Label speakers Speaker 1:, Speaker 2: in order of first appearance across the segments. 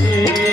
Speaker 1: রে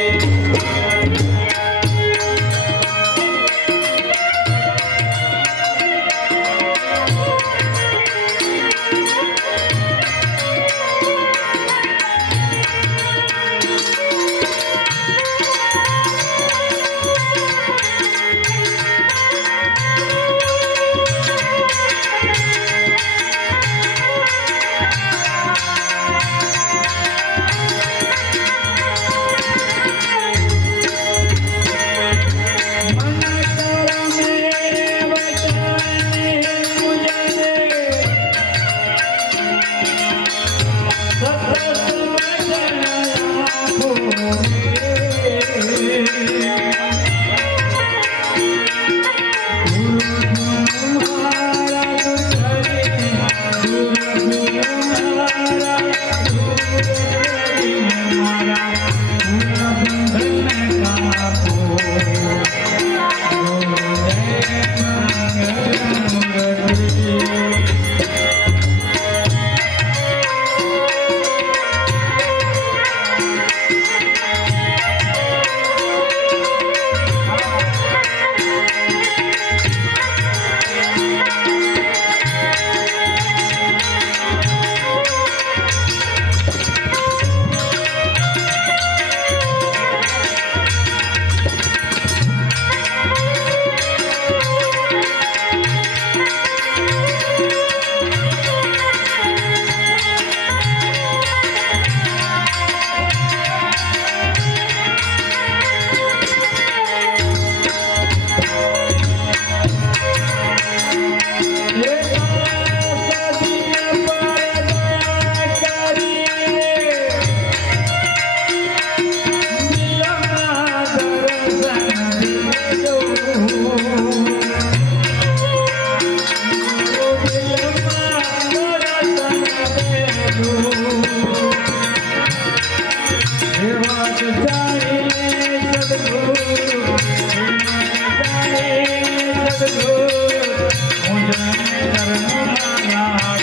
Speaker 1: જય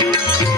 Speaker 1: Música